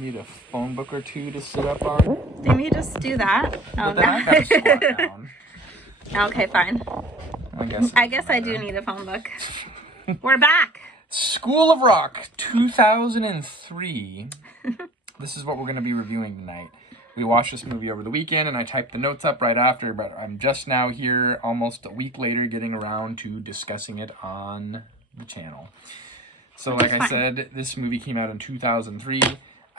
Need a phone book or two to sit up on. Didn't you just do that? But then I gotta squat down. Okay, fine. I guess I do need a phone book. We're back. School of Rock 2003. This is what we're going to be reviewing tonight. We watched this movie over the weekend and I typed the notes up right after, but I'm just now here almost a week later getting around to discussing it on the channel. So like I said, this movie came out in 2003.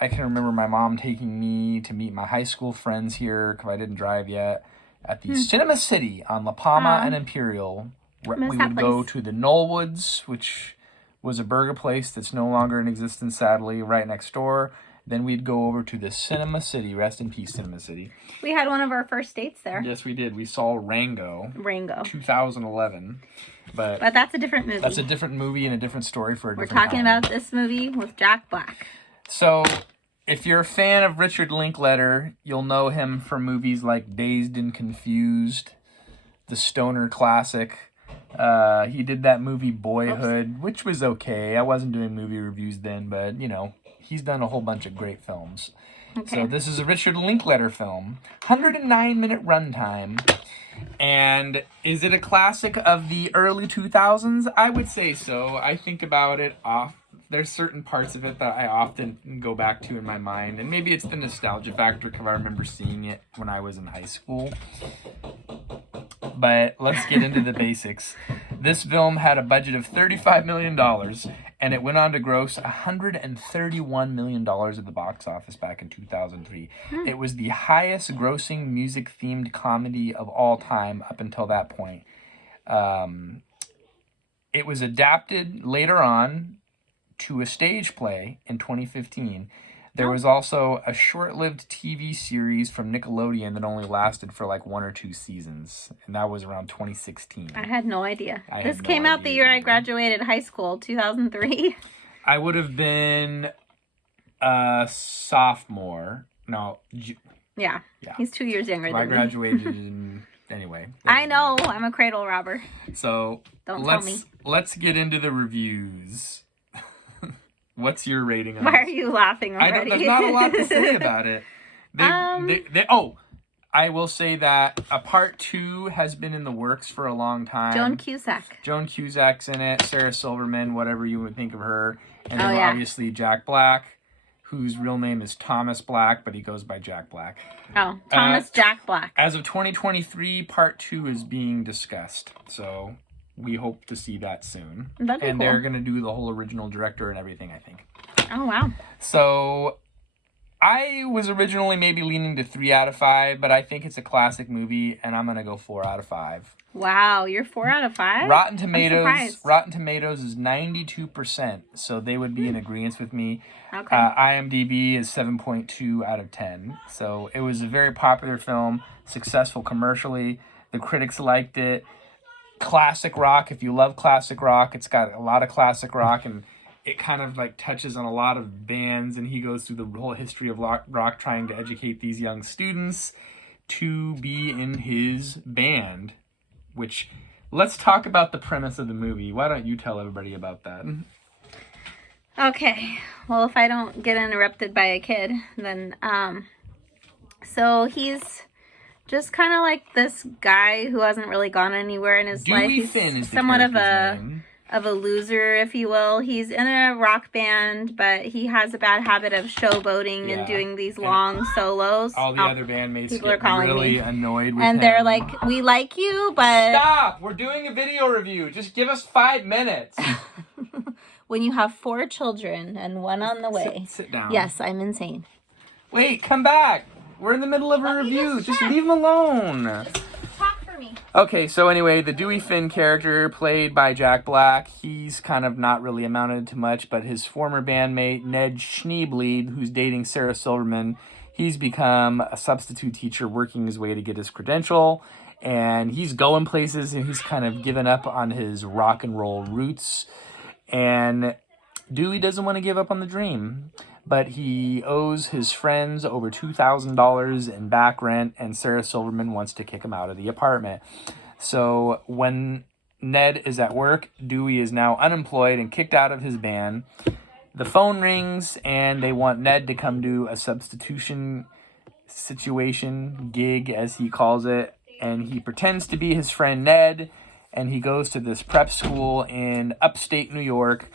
I can remember my mom taking me to meet my high school friends here, because I didn't drive yet, at the Cinema City on La Palma and Imperial. We would go to the Knollwoods, which was a burger place that's no longer in existence, sadly, right next door. Then we'd go over to the Cinema City. Rest in peace, Cinema City. We had one of our first dates there. Yes, we did. We saw Rango. 2011. But that's a different movie. That's a different movie and a different story for a different We're talking about this movie with Jack Black. So, if you're a fan of Richard Linkletter, you'll know him from movies like Dazed and Confused, the stoner classic. He did that movie Boyhood, which was okay. I wasn't doing movie reviews then, but, you know, he's done a whole bunch of great films. Okay. So this is a Richard Linkletter film. 109-minute runtime. And is it a classic of the early 2000s? I would say so. I think about it there's certain parts of it that I often go back to in my mind. And maybe it's the nostalgia factor because I remember seeing it when I was in high school. But let's get into the basics. This film had a budget of $35 million, and it went on to gross $131 million at the box office back in 2003. It was the highest grossing music-themed comedy of all time up until that point. It was adapted later on to a stage play in 2015. There was also a short-lived TV series from Nickelodeon that only lasted for like 1 or 2 seasons, and that was around 2016. I had no idea. This came out the year I graduated high school, 2003. I would have been a sophomore. No. Yeah. He's 2 years younger than me. I graduated in... Anyway. I know. I'm a cradle robber. So, don't tell me. Let's get into the reviews. What's your rating on Why are you laughing already? There's not a lot to say about it. I will say that a part 2 has been in the works for a long time. Joan Cusack's in it. Sarah Silverman, whatever you would think of her. And then obviously Jack Black, whose real name is Thomas Black, but he goes by Jack Black. Oh, Jack Black. As of 2023, part 2 is being discussed. So... we hope to see that soon. That'd be cool. They're going to do the whole original director and everything, I think. Oh, wow. So, I was originally maybe leaning to 3 out of 5, but I think it's a classic movie, and I'm going to go 4 out of 5. Wow, you're 4 out of 5? Rotten Tomatoes is 92%, so they would be in agreement with me. Okay. IMDb is 7.2 out of 10. So, it was a very popular film, successful commercially. The critics liked it. Classic rock. If you love classic rock, it's got a lot of classic rock, and it kind of like touches on a lot of bands, and he goes through the whole history of rock trying to educate these young students to be in his band. Which, let's talk about the premise of the movie. Why don't you tell everybody about that? Okay. Well, if I don't get interrupted by a kid, then so he's just kind of like this guy who hasn't really gone anywhere in his life. He's somewhat of a loser, if you will. He's in a rock band, but he has a bad habit of showboating and doing these long solos. All the other bandmates get really annoyed with him. And they're like, we like you, but... Stop! We're doing a video review. Just give us 5 minutes. When you have 4 children and 1 on the way. Sit down. Yes, I'm insane. Wait, come back. We're in the middle of a review. Just leave him alone. Talk for me. Okay, so anyway, the Dewey Finn character played by Jack Black, he's kind of not really amounted to much, but his former bandmate, Ned Schneebleed, who's dating Sarah Silverman, he's become a substitute teacher working his way to get his credential, and he's going places, and he's kind of given up on his rock and roll roots, and Dewey doesn't want to give up on the dream. But he owes his friends over $2,000 in back rent, and Sarah Silverman wants to kick him out of the apartment. So when Ned is at work, Dewey is now unemployed and kicked out of his band. the phone rings, and they want Ned to come do a substitution gig, as he calls it. And he pretends to be his friend Ned, and he goes to this prep school in upstate New York,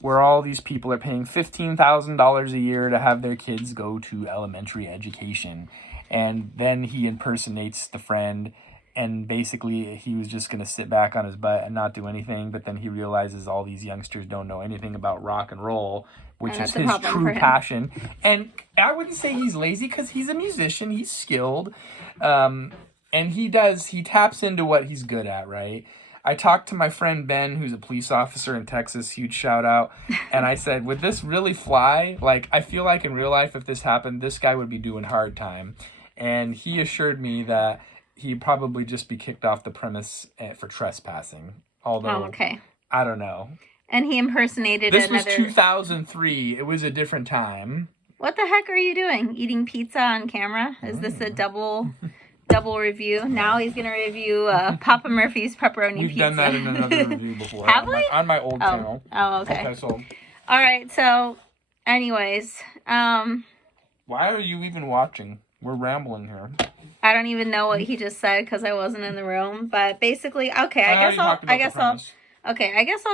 where all these people are paying $15,000 a year to have their kids go to elementary education. And then he impersonates the friend, and basically he was just going to sit back on his butt and not do anything, but then he realizes all these youngsters don't know anything about rock and roll, which is his true passion. And I wouldn't say he's lazy, because he's a musician, he's skilled, and he taps into what he's good at, right? I talked to my friend Ben, who's a police officer in Texas, huge shout out, and I said, would this really fly? Like, I feel like in real life, if this happened, this guy would be doing hard time. And he assured me that he'd probably just be kicked off the premise for trespassing. Although, I don't know. And he impersonated This was 2003. It was a different time. What the heck are you doing? Eating pizza on camera? Is this a double review? Now he's going to review Papa Murphy's pepperoni pizza. We've done that in another review before. Have we? On my old channel. Oh, okay. Okay, so... All right, so, anyways. Why are you even watching? We're rambling here. I don't even know what he just said, because I wasn't in the room. But basically, okay, I guess I'll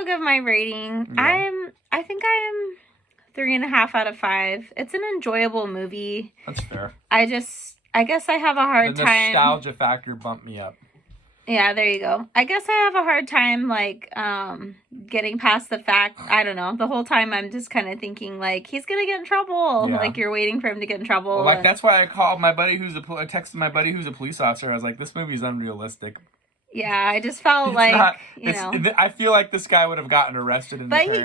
give my rating. Yeah. I think I am 3.5 out of 5. It's an enjoyable movie. That's fair. I guess I have a hard time. The nostalgia factor bumped me up. Yeah, there you go. I guess I have a hard time, like, getting past the fact, I don't know, the whole time I'm just kind of thinking, like, he's going to get in trouble. Yeah. Like, you're waiting for him to get in trouble. Well, like, that's why I called my buddy I texted my buddy who's a police officer. I was like, this movie's unrealistic. Yeah, I just felt I feel like this guy would have gotten arrested in the But he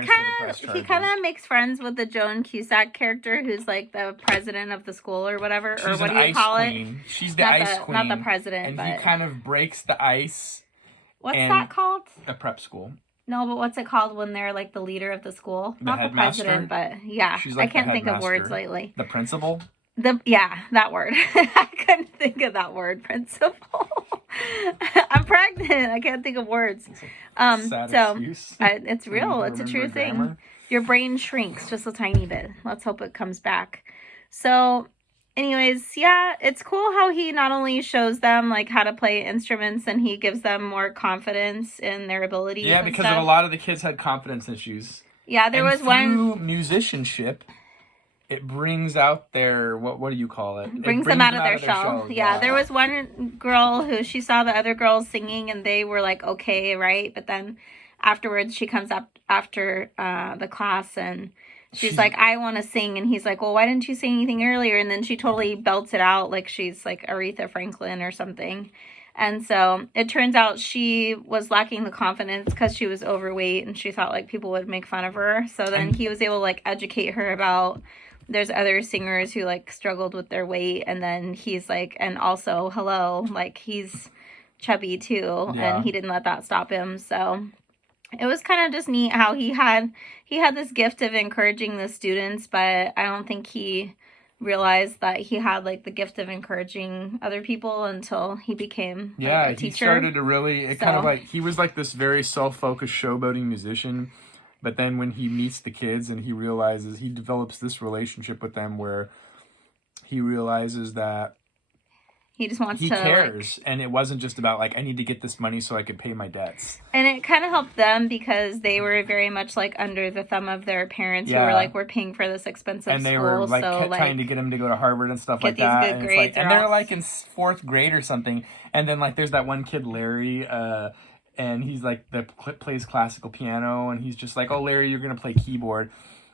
kind of makes friends with the Joan Cusack character, who's like the president of the school or whatever. She's or what do you call it? She's the ice queen. Not the president, and but he kind of breaks the ice. What's that called? A prep school. No, but what's it called when they're like the leader of the school? Not the president, but yeah. She's like I can't think of words lately. The principal? That word. I couldn't think of that word, principal. I'm pregnant. I can't think of words. It's real. It's a true thing. Your brain shrinks just a tiny bit. Let's hope it comes back. So, anyways, yeah, it's cool how he not only shows them like how to play instruments, and he gives them more confidence in their abilities. Yeah, because a lot of the kids had confidence issues. Yeah, there was one through musicianship. It brings out their, what do you call it? Brings them out of their shell. Yeah, there was one girl who she saw the other girls singing, and they were like, okay, right? But then afterwards, she comes up after the class, and she's like, I want to sing. And he's like, well, why didn't you say anything earlier? And then she totally belts it out like she's like Aretha Franklin or something. And so it turns out she was lacking the confidence because she was overweight, and she thought like people would make fun of her. So then he was able to like educate her about... There's other singers who, like, struggled with their weight, and then he's, like, and also, hello, like, he's chubby, too, and he didn't let that stop him, so it was kind of just neat how he had this gift of encouraging the students, but I don't think he realized that he had, like, the gift of encouraging other people until he became, like, a teacher. He started to really, kind of, like, he was, like, this very self-focused showboating musician. But then when he meets the kids and he develops this relationship with them where he realizes that he just wants he cares. Like, and it wasn't just about, like, I need to get this money so I can pay my debts. And it kind of helped them because they were very much, like, under the thumb of their parents who were like, we're paying for this expensive and they school. were, like, trying to get him to go to Harvard and stuff like that. Get these good grades. And they're, like, in 4th grade or something. And then, like, there's that one kid, Larry, and he's like plays classical piano, and he's just like, oh, Larry, you're gonna play keyboard,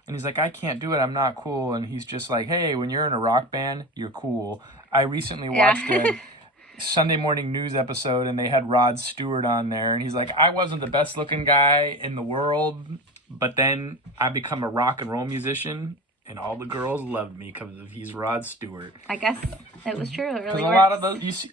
and he's like, I can't do it, I'm not cool. And he's just like, hey, when you're in a rock band, you're cool. I recently watched a Sunday morning news episode, and they had Rod Stewart on there, and he's like, I wasn't the best looking guy in the world, but then I become a rock and roll musician, and all the girls loved me because he's Rod Stewart. I guess it was true. It really works. A lot of those, you see,